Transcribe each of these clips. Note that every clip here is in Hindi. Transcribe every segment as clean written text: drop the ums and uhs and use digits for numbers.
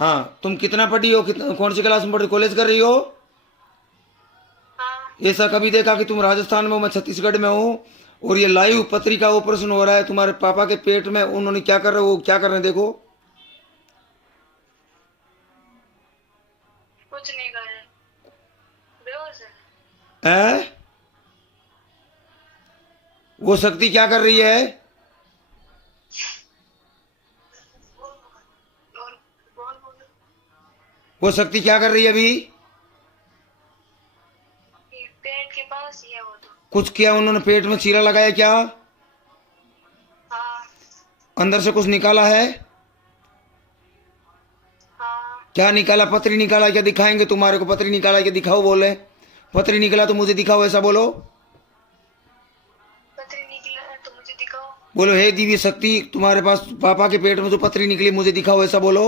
हाँ, तुम कितना पढ़ी हो, कितना कौन सी क्लास में पढ़ रही, कॉलेज कर रही हो? हाँ। ऐसा कभी देखा कि तुम राजस्थान में हो, मैं छत्तीसगढ़ में हूँ, और ये लाइव पथरी का ऑपरेशन हो रहा है तुम्हारे पापा के पेट में, उन्होंने क्या कर रहे, वो क्या कर रहे हैं देखो। कुछ नहीं कर रहे, बेहोश है। है, वो शक्ति क्या कर रही है? और बोल बोल। वो शक्ति क्या कर रही है अभी? ये पेट के पास ही है वो तो। कुछ किया उन्होंने, पेट में चीरा लगाया क्या? हाँ। अंदर से कुछ निकाला है? हाँ। क्या निकाला, पथरी निकाला क्या? दिखाएंगे तुम्हारे को, पथरी निकाला क्या दिखाओ, बोले पथरी निकला तो मुझे दिखाओ, ऐसा बोलो। पथरी निकला है तो मुझे दिखाओ। बोलो, हे दिव्य शक्ति, तुम्हारे पास पापा के पेट में जो पथरी निकली मुझे दिखाओ, ऐसा बोलो।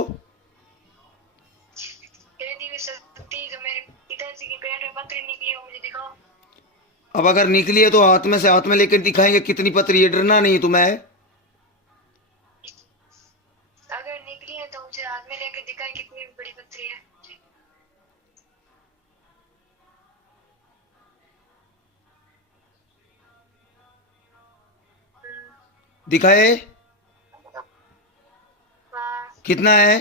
ये दिव्य शक्ति, जो मेरे पिताजी के पेट में पथरी निकली हो मुझे दिखाओ। अब अगर निकली है तो हाथ में से हाथ में लेकर दिखाएंगे कितनी पथरी है, डरना नहीं तुम्हें। अगर निकली है तो मुझे हाथ में लेके दिखाए कितनी बड़ी पथरी है। दिखाए, हाँ। कितना है?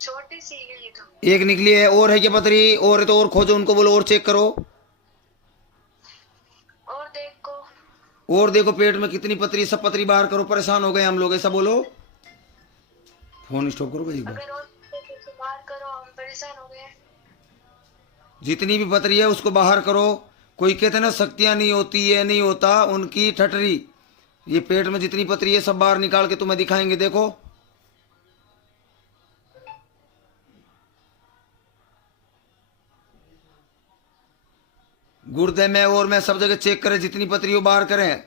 छोटी सी है ये तो। एक निकली है, और है क्या पथरी? और है तो और खोजो, उनको बोलो और चेक करो। और देखो। और देखो पेट में कितनी पथरी, सब पथरी बाहर करो, परेशान हो गए हम लोग, ऐसा बोलो। फोन स्टॉप करो भाई एक बार। अगर और देखो तो बाहर करो, हम परेशान हो गए। जितनी भी पथरी है उसको बाहर करो। कोई कहते हैं ना शक्तियां नहीं होती, ये नहीं होता, उनकी ठटरी। ये पेट में जितनी पथरी है सब बाहर निकाल के तुम्हें दिखाएंगे, देखो। गुर्दे में और में सब जगह चेक करें, जितनी पथरी हो बाहर करें।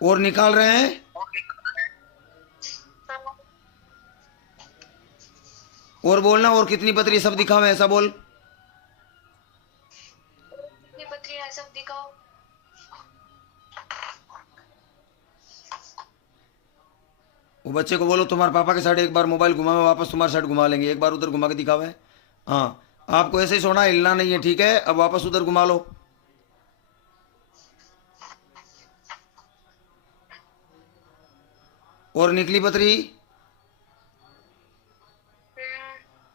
और निकाल रहे हैं। हाँ। और बोलना, और कितनी पथरी, सब दिखावे, ऐसा बोल। कितनी पथरी है सब दिखाओ। वो बच्चे को बोलो तुम्हारे पापा के साइड एक बार मोबाइल घुमावे, वापस तुम्हारे साइड घुमा लेंगे, एक बार उधर घुमा के दिखावे। हाँ, आपको ऐसे ही सोना, हिलना नहीं है, ठीक है? अब वापस उधर घुमा लो। और निकली पथरी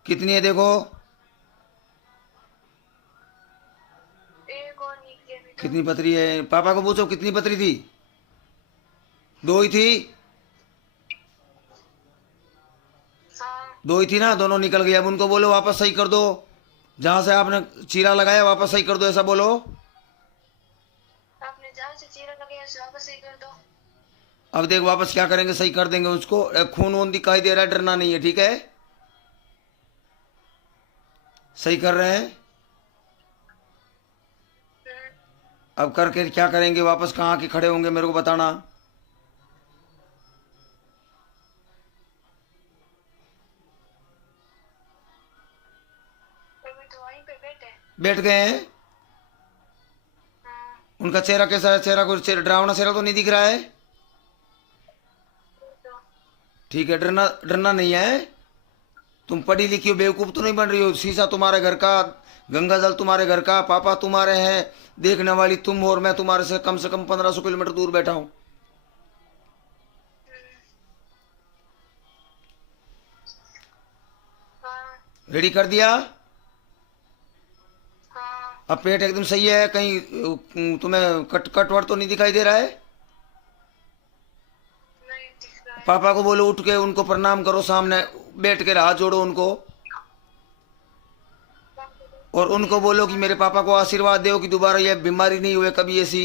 कितनी है देखो। एक और निकली अभी तो। कितनी पथरी है, पापा को पूछो कितनी पथरी थी। दो ही थी? हाँ। दो ही थी ना, दोनों निकल गई। अब उनको बोलो वापस सही कर दो, जहां से आपने चीरा लगाया वापस सही कर दो, ऐसा बोलो। आपने जहाँ से चीरा लगाया उसे वापस सही कर दो। अब देख वापस क्या करेंगे, सही कर देंगे उसको। खून वून दिखाई दे रहा है, डरना नहीं है, ठीक है? सही कर रहे हैं। अब करके क्या करेंगे, वापस कहाँ आके खड़े होंगे मेरे को बताना। अभी तो वहीं पे बैठे। बैठ गए हैं। हाँ। उनका चेहरा कैसा है, चेहरा कुछ डरावना चेहरा तो नहीं दिख रहा है? तो ठीक है, डरना डरना नहीं है। तुम पढ़ी लिखी हो, बेवकूफ तो नहीं बन रही हो। शीशा तुम्हारे घर का, गंगा जल तुम्हारे घर का, पापा तुम्हारे हैं, देखने वाली तुम हो, और मैं तुम्हारे से कम 1500 किलोमीटर दूर बैठा हूँ। हाँ। रेडी कर दिया। हाँ। अब पेट एकदम सही है, कहीं तुम्हें कट कट वट तो नहीं दिखाई दे रहा है? नहीं दिख रहा है। पापा को बोलो उठ के उनको प्रणाम करो, सामने बैठ के हाथ जोड़ो उनको। और उनको बोलो कि मेरे पापा को आशीर्वाद दो कि दोबारा ये बीमारी नहीं हुए कभी ऐसी।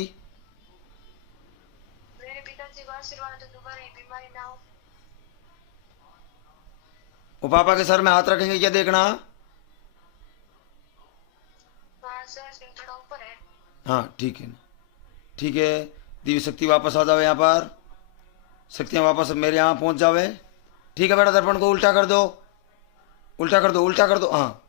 मेरे पिताजी को आशीर्वाद दो, दोबारा ये बीमारी ना हो। वो पापा के सर में हाथ रखेंगे क्या, देखना। हाँ सर से थोड़ा ऊपर है। हाँ ठीक है, ठीक है। दिव्य शक्ति वापस आ जावे यहाँ पर, शक्तियाँ वापस मेरे यहाँ पहुँच जावे। ठीक है बेटा, दर्पण को उल्टा कर दो, उल्टा कर दो, उल्टा कर दो, हाँ।